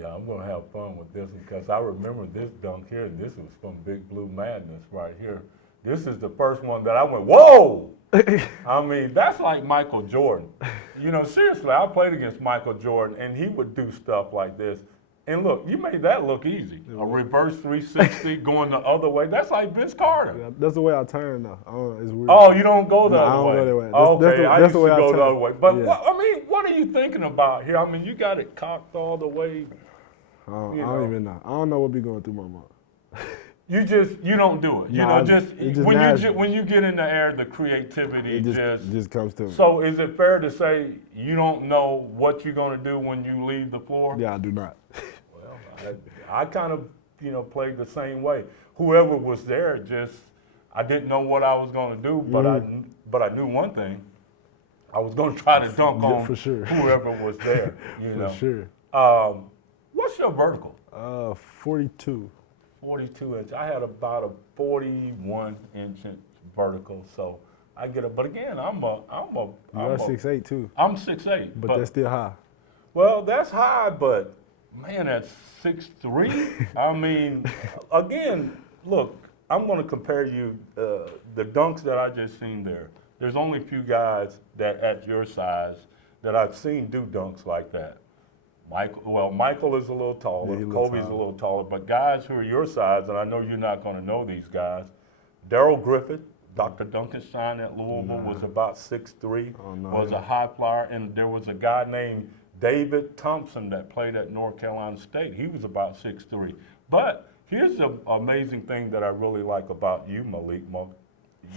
Yeah, I'm gonna have fun with this one because I remember this dunk here, and this was from Big Blue Madness right here. This is the first one that I went, whoa! I mean, that's like Michael Jordan. You know, seriously, I played against Michael Jordan, and he would do stuff like this. And look, you made that look easy. A reverse 360 going the other way. That's like Vince Carter. Yeah, that's the way I turn, though. It's weird. Oh, you don't go the No, other I don't way. go that way. Okay, I used to go the other way. But Yeah. what are you thinking about here? I mean, you got it cocked all the way. I don't even know. I don't know what be going through my mind. You don't do it. You Nah, know, just when natural. when you get in the air, the creativity It just comes to me. So is it fair to say you don't know what you're going to do when you leave the floor? Yeah, I do not. Well, I kind of played the same way. Whoever was there, I didn't know what I was going to do, but I knew one thing. I was going to try to dunk on for sure. whoever was there. For sure. What's your vertical? 42. 42 inch. I had about a 41 inch vertical, so I get it. But again, You're 6'8" too. I'm 6'8", but that's still high. Well, that's high, but man, that's 6'3". I mean, again, look, I'm going to compare you the dunks that I just seen there. There's only a few guys that at your size that I've seen do dunks like that. Michael is a little taller, Yeah, Kobe's a little taller, but guys who are your size, and I know you're not going to know these guys, Darryl Griffith, Dr. Dunkenstein at Louisville was about 6'3", was a high flyer, and there was a guy named David Thompson that played at North Carolina State. He was about 6'3". But here's the amazing thing that I really like about you, Malik Monk.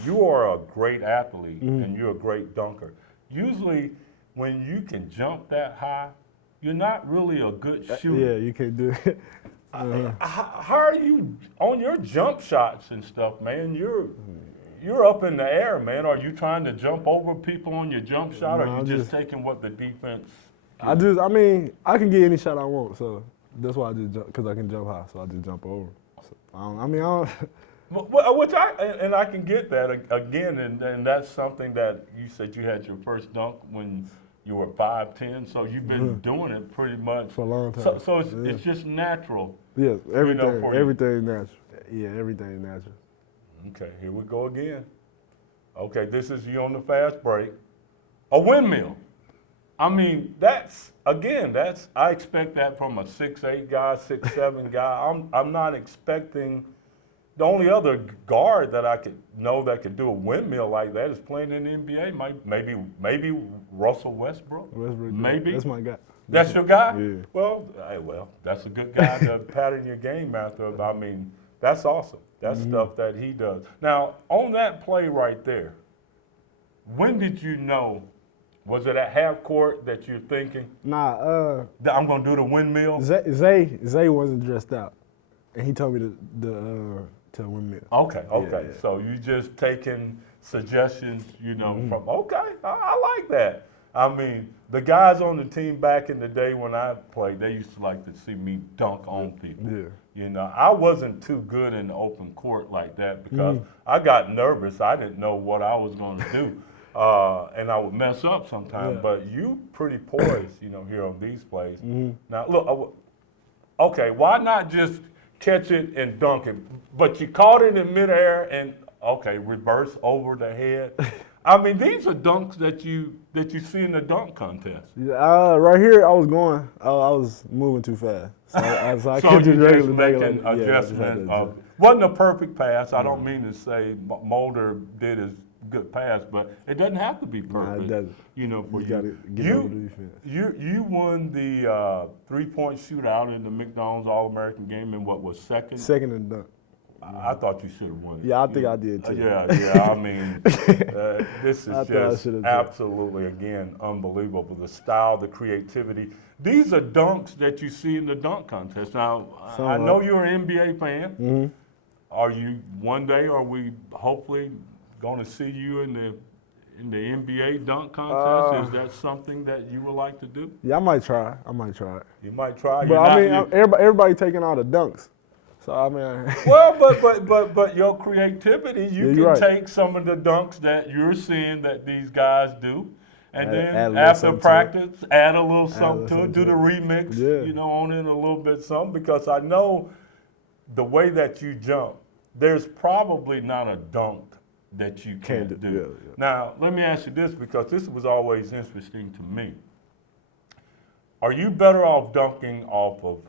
You are a great athlete, and you're a great dunker. Usually, when you can jump that high, you're not really a good shooter. Yeah, you can't do it. How are you on your jump shots and stuff, man? You're up in the air, man. Are you trying to jump over people on your jump shot, or are you just taking what the defense? I can get any shot I want, so that's why I just jump, because I can jump high, so I just jump over. So, I don't. And I can get that again, and that's something that you said you had your first dunk when you were 5'10", so you've been doing it pretty much for a long time. So it's just natural. Yeah, everything is natural. Yeah, everything is natural. Okay, here we go again. Okay, this is you on the fast break. A windmill. I mean, I expect that from a 6'8" guy, 6'7" guy. I'm not expecting. The only other guard that I could know that could do a windmill like that is playing in the NBA. Maybe Russell Westbrook. Maybe that's my guy. That's your guy. Yeah. Well, that's a good guy to pattern your game after. I mean, that's awesome. That's stuff that he does. Now, on that play right there, when did you know? Was it at half court that you're thinking? Nah. I'm gonna do the windmill. Zay wasn't dressed out, and he told me to windmill. Okay. Yeah. So you just taking suggestions, from, okay, I like that. I mean, the guys on the team back in the day when I played, they used to like to see me dunk on people. Yeah. I wasn't too good in the open court like that because I got nervous. I didn't know what I was going to do. And I would mess up sometimes. Yeah. But you pretty poised, here on these plays. Now, look, okay, why not just catch it and dunk it? But you caught it in midair and, okay, reverse over the head. I mean, these are dunks that you see in the dunk contest. Yeah, right here, I was moving too fast. So I so you just making an adjustment. Wasn't a perfect pass. I don't mean to say Mulder did his good pass, but it doesn't have to be perfect. Nah, it doesn't. For you. You won the 3-point shootout in the McDonald's All-American game in what was second? Second and dunk. I thought you should have won. Yeah, I think I did too. Yeah. I mean, this is just absolutely, again, unbelievable. The style, the creativity. These are dunks that you see in the dunk contest. Now, I know you're an NBA fan. Are are we hopefully going to see you in the NBA dunk contest? Is that something that you would like to do? Yeah, I might try it. You might try. But everybody taking all the dunks. So I mean, well, but your creativity, you can take some of the dunks that you're seeing that these guys do, And Add a then little after something to practice, add a little something to it, do something the to it. remix, Yeah. you know, on in a little bit something, because I know the way that you jump, there's probably not a dunk that you can't do. Yeah. Now, let me ask you this, because this was always interesting to me. Are you better off dunking off of,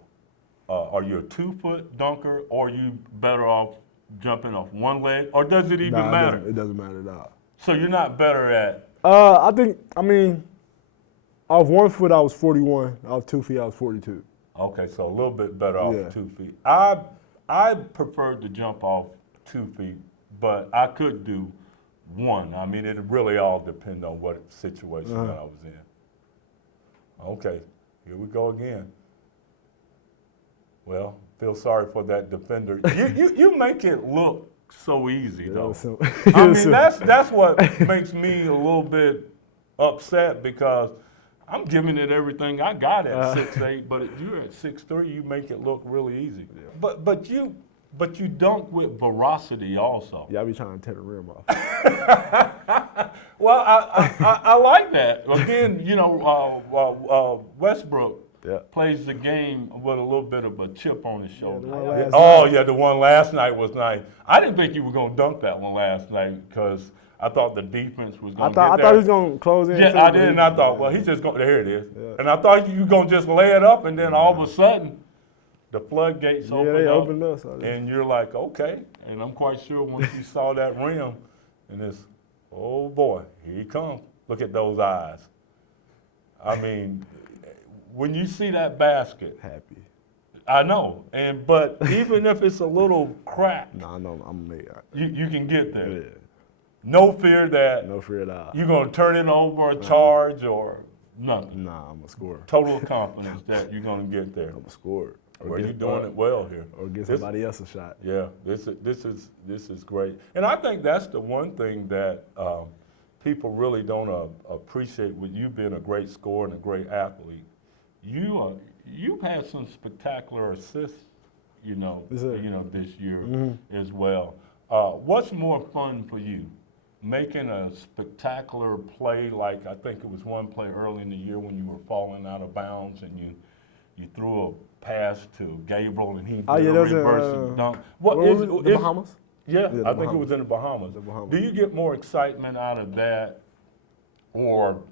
are you a 2-foot dunker, or are you better off jumping off one leg, or does it even matter? It doesn't matter at all. So you're not better at, I mean, off 1 foot I was 41, off 2 feet I was 42. okay, so a little bit better off Yeah. 2 feet. I preferred to jump off 2 feet, but I could do one. I mean, it really all depends on what situation that I was in. Okay, here we go again. Well, feel sorry for that defender. You make it look so easy, though. I mean, that's what makes me a little bit upset, because I'm giving it everything I got at 6'8", but if you're at 6'3", you make it look really easy. Yeah. But you dunk with veracity also. Yeah, I be trying to tear the rim off. Well, I like that. Again, you know, Westbrook plays the game with a little bit of a chip on his shoulder. The one last night was nice. I didn't think you were going to dunk that one last night, because I thought the defense was going to get there. I thought he was going to close in. Yeah, I did, and I thought, well, he's just going, here it is. Yeah. And I thought you were going to just lay it up, and then all of a sudden, the floodgates opened up. And you're like, okay. And I'm quite sure once you saw that rim, and it's, oh boy, here he comes. Look at those eyes. I mean, when you see that basket. Happy. I know, but even if it's a little crack, I know I'm made. You can get there. Yeah. No fear that you're going to turn it over a charge or nothing. Nah, I'm a scorer. Total confidence that you're going to get there. I'm a scorer. Well, you're doing it well here. Or get somebody else a shot. Yeah, this is great. And I think that's the one thing that people really don't appreciate with you being a great scorer and a great athlete. You've had some spectacular assists, this year as well. What's more fun for you? Making a spectacular play, like I think it was one play early in the year when you were falling out of bounds and you threw a pass to Gabriel and he did a reverse dunk. What was it? The Bahamas? Yeah, I think it was in the Bahamas. Do you get more excitement out of that, or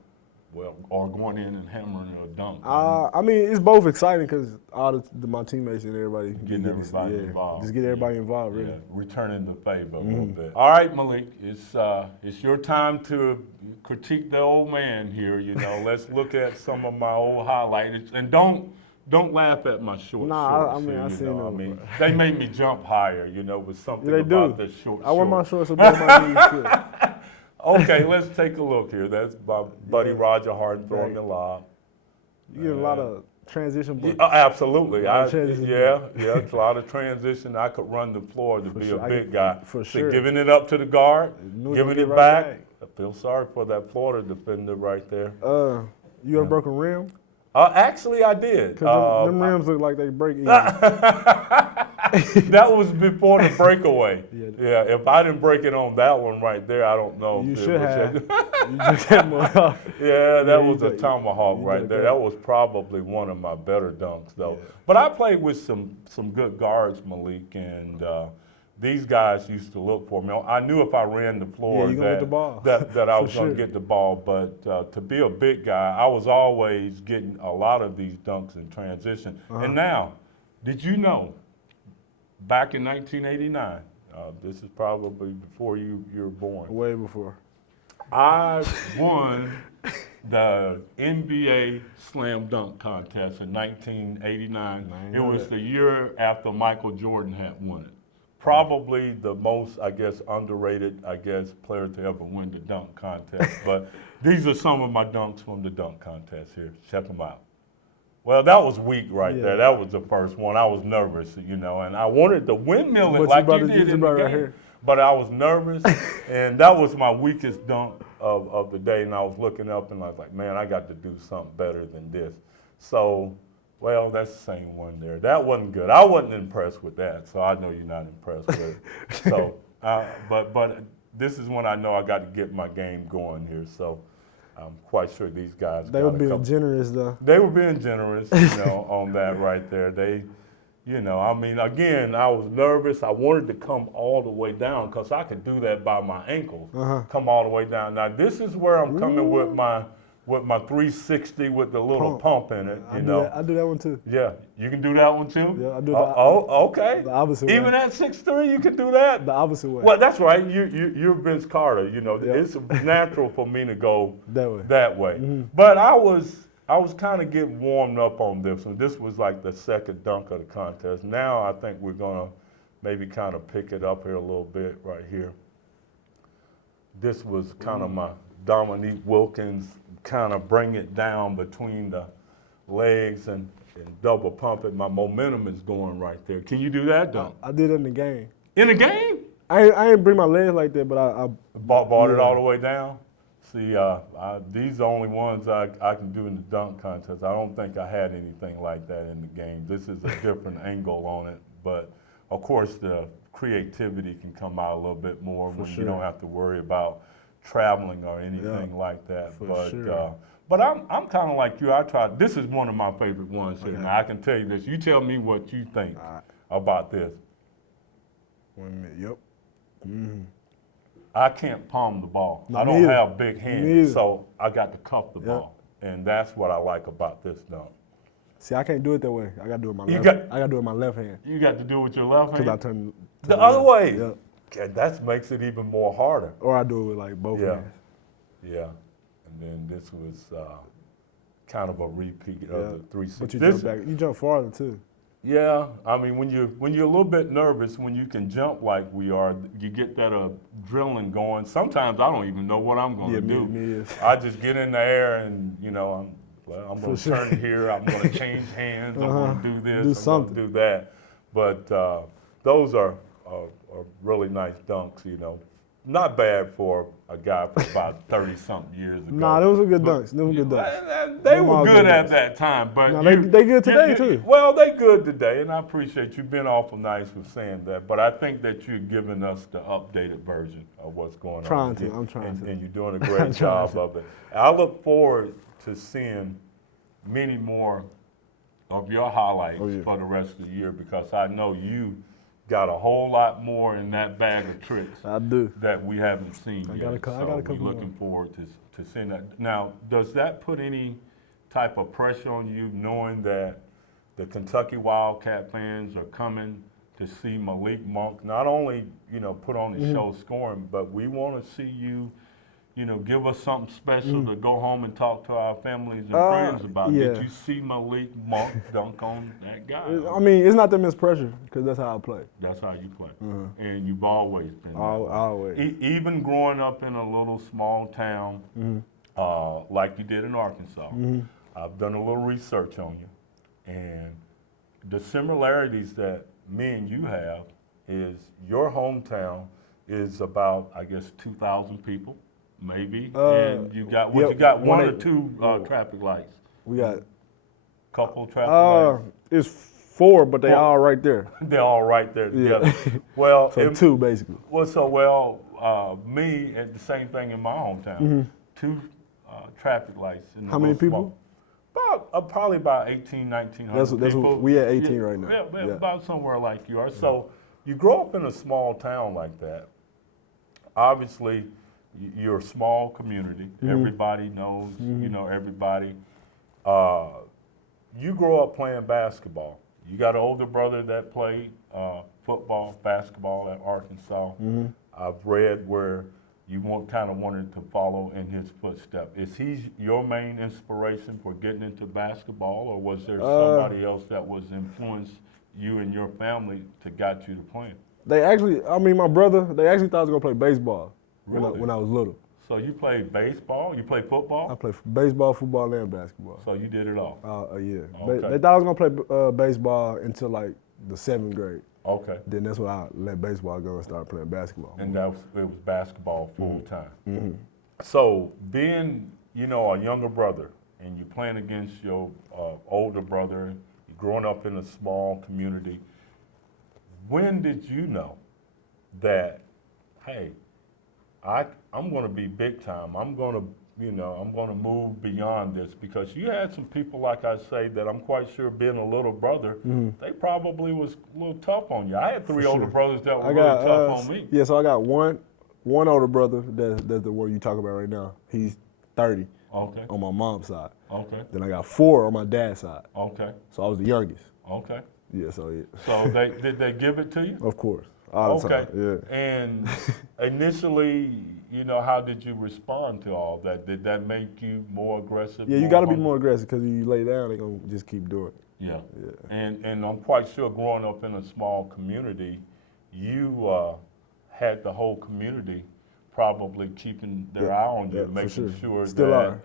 going in and hammering a dunk? I mean, it's both exciting because all my teammates and everybody getting everybody involved. Just get everybody involved, really. Yeah, returning the favor a little bit. All right, Malik, it's your time to critique the old man here. Let's look at some of my old highlights, and don't laugh at my short shorts. I seen them. They made me jump higher. With something about the short. I wear my shorts above my knees too. Okay, let's take a look here. That's my buddy Roger Harden throwing the lob. You get a lot of transition. Absolutely. It's a lot of transition. I could run the floor to be a big guy. For sure. Giving it up to the guard, giving it back. I feel sorry for that Florida defender right there. You ever broke a rim? Actually, I did. Because them rims look like they break easy. That was before the breakaway. Yeah, if I didn't break it on that one right there, I don't know. You should have. You just had more. Yeah, that was a tomahawk right there. That was probably one of my better dunks, though. Yeah. But I played with some good guards, Malik, and these guys used to look for me. I knew if I ran the floor that I was going to get the ball. But to be a big guy, I was always getting a lot of these dunks in transition. And now, did you know, back in 1989, this is probably before you were born. Way before. I won the NBA Slam Dunk Contest in 1989. It was the year after Michael Jordan had won it. Probably the most, underrated, player to ever win the dunk contest. But these are some of my dunks from the dunk contest here. Check them out. Well, that was weak right there. That was the first one. I was nervous, and I wanted to windmill it like you did in the game. But I was nervous, and that was my weakest dunk of the day. And I was looking up, and I was like, man, I got to do something better than this. So, well, that's the same one there. That wasn't good. I wasn't impressed with that, so I know you're not impressed with it. So, but this is when I know I got to get my game going here. So, I'm quite sure these guys They got were being generous, though. They were being generous, on that right there. They, I mean, again, I was nervous. I wanted to come all the way down because I could do that by my ankles, come all the way down. Now, this is where I'm coming with my 360 with the little pump in it, I do that one too. Yeah, you can do that one too? Yeah, I do that. Okay. The opposite way. Even at 6'3", you can do that? The opposite way. Well, that's right. You're Vince Carter. It's natural for me to go that way. Mm-hmm. But I was kind of getting warmed up on this one. This was like the second dunk of the contest. Now I think we're going to maybe kind of pick it up here a little bit right here. This was kind of my Dominique Wilkins, kind of bring it down between the legs and double pump it. My momentum is going right there. Can you do that dunk? I did it in the game. In the game? I didn't bring my legs like that, but I bought it all the way down. See, these are the only ones I can do in the dunk contest. I don't think I had anything like that in the game. This is a different angle on it, but of course the creativity can come out a little bit more when you don't have to worry about traveling or anything like that. But I'm kind of like you. This is one of my favorite ones here. Now I can tell you this. You tell me what you think about this. 1 minute. Yep. Mm-hmm. I can't palm the ball. I don't have big hands, so I got to cuff the ball, and that's what I like about this dunk. See, I can't do it that way. I got to do it with my left. I got to do it with my left hand. You got to do it with your left hand. Because I turn the other way. Yep. And that makes it even more harder. Or I do it with like both hands. Yeah. And then this was kind of a repeat of the 360. But you jump back. You jump farther too. Yeah. I mean, when you're a little bit nervous, when you can jump like we are, you get that adrenaline going. Sometimes I don't even know what I'm going to do. Me I just get in the air and I'm going to turn here. I'm going to change hands. I'm going to do this. I'm going to do that. But those are really nice dunks, Not bad for a guy from about 30-something years ago. Nah, those were good dunks. Those were good dunks. They were good at that time. But they good today, too. Well, they good today, and I appreciate you being awful nice with saying that. But I think that you're giving us the updated version of what's going on. I'm trying to. And you're doing a great job of it. I look forward to seeing many more of your highlights for the rest of the year because I know you got a whole lot more in that bag of tricks. I do. That we haven't seen yet. I got a couple we're looking forward to seeing that. Now, does that put any type of pressure on you knowing that the Kentucky Wildcat fans are coming to see Malik Monk not only, put on the show scoring, but we want to see you, give us something special to go home and talk to our families and friends about. Yeah. Did you see Malik Monk dunk on that guy? I mean, it's not that much pressure because that's how I play. That's how you play. And you've always been always. Even growing up in a little small town like you did in Arkansas, I've done a little research on you. And the similarities that me and you have is your hometown is about, I guess, 2,000 people. Maybe, and you got one or two traffic lights. We got couple traffic lights. It's 4, but they all right there. They're all right there together. Well, so 2 basically. Me and the same thing in my hometown. 2 traffic lights. How many people? Probably about 1,900 people. That's we at 18 right now. Yeah, about somewhere like you are. So you grow up in a small town like that. Obviously, you're a small community. Everybody knows, everybody. You grow up playing basketball. You got an older brother that played football, basketball at Arkansas. I've read where you kind of wanted to follow in his footsteps. Is he your main inspiration for getting into basketball, or was there somebody else that was influenced you and your family to got you to playing? My brother, they actually thought I was going to play baseball. Really? When I was little. So you played baseball? You played football? I played baseball, football, and basketball. So you did it all? Yeah. Okay. They thought I was going to play baseball until like the 7th grade. Okay. Then that's when I let baseball go and started playing basketball. And it was basketball full time. So being, a younger brother and you're playing against your older brother, you're growing up in a small community, when did you know that, hey, I'm going to be big time. I'm going to you know, I'm going to move beyond this because you had some people, like I say, that I'm quite sure being a little brother, they probably was a little tough on you. I had three older brothers that were really tough on me. Yeah, so I got one older brother that's the one you talk about right now. He's 30 Okay. on my mom's side. Okay. Then I got 4 on my dad's side. Okay. So I was the youngest. Okay. Yeah, so yeah. So did they give it to you? Of course. All the Okay. time. Yeah. And initially, you know, how did you respond to all that? Did that make you more aggressive? Yeah, you got to be more aggressive because you lay down, they're going to just keep doing it. Yeah. Yeah. And I'm quite sure growing up in a small community, you had the whole community probably keeping their eye on you, making sure Still that are.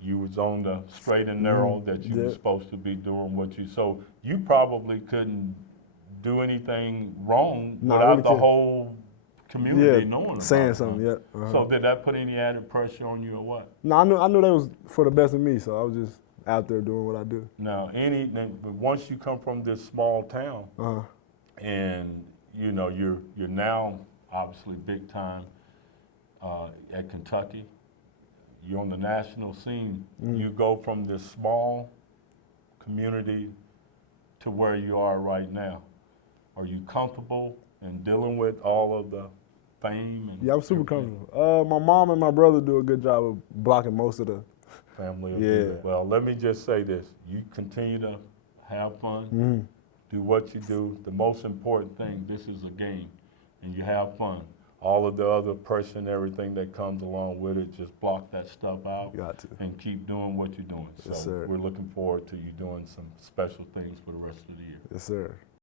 you was on the straight and narrow, that you were supposed to be doing what you, so you probably couldn't do anything wrong without the whole community knowing about saying something, yeah. So did that put any added pressure on you or what? No, I knew they was for the best of me, so I was just out there doing what I do. Now, but once you come from this small town, and you know you're now obviously big time at Kentucky, you're on the national scene. You go from this small community to where you are right now. Are you comfortable in dealing with all of the fame? And yeah, I'm super comfortable. My mom and my brother do a good job of blocking most of the family. Yeah. Well, let me just say this: you continue to have fun, do what you do. The most important thing: this is a game, and you have fun. All of the other pressure and everything that comes along with it, just block that stuff out. Got to. And keep doing what you're doing. Yes, So sir. we're looking forward to you doing some special things for the rest of the year. Yes, sir.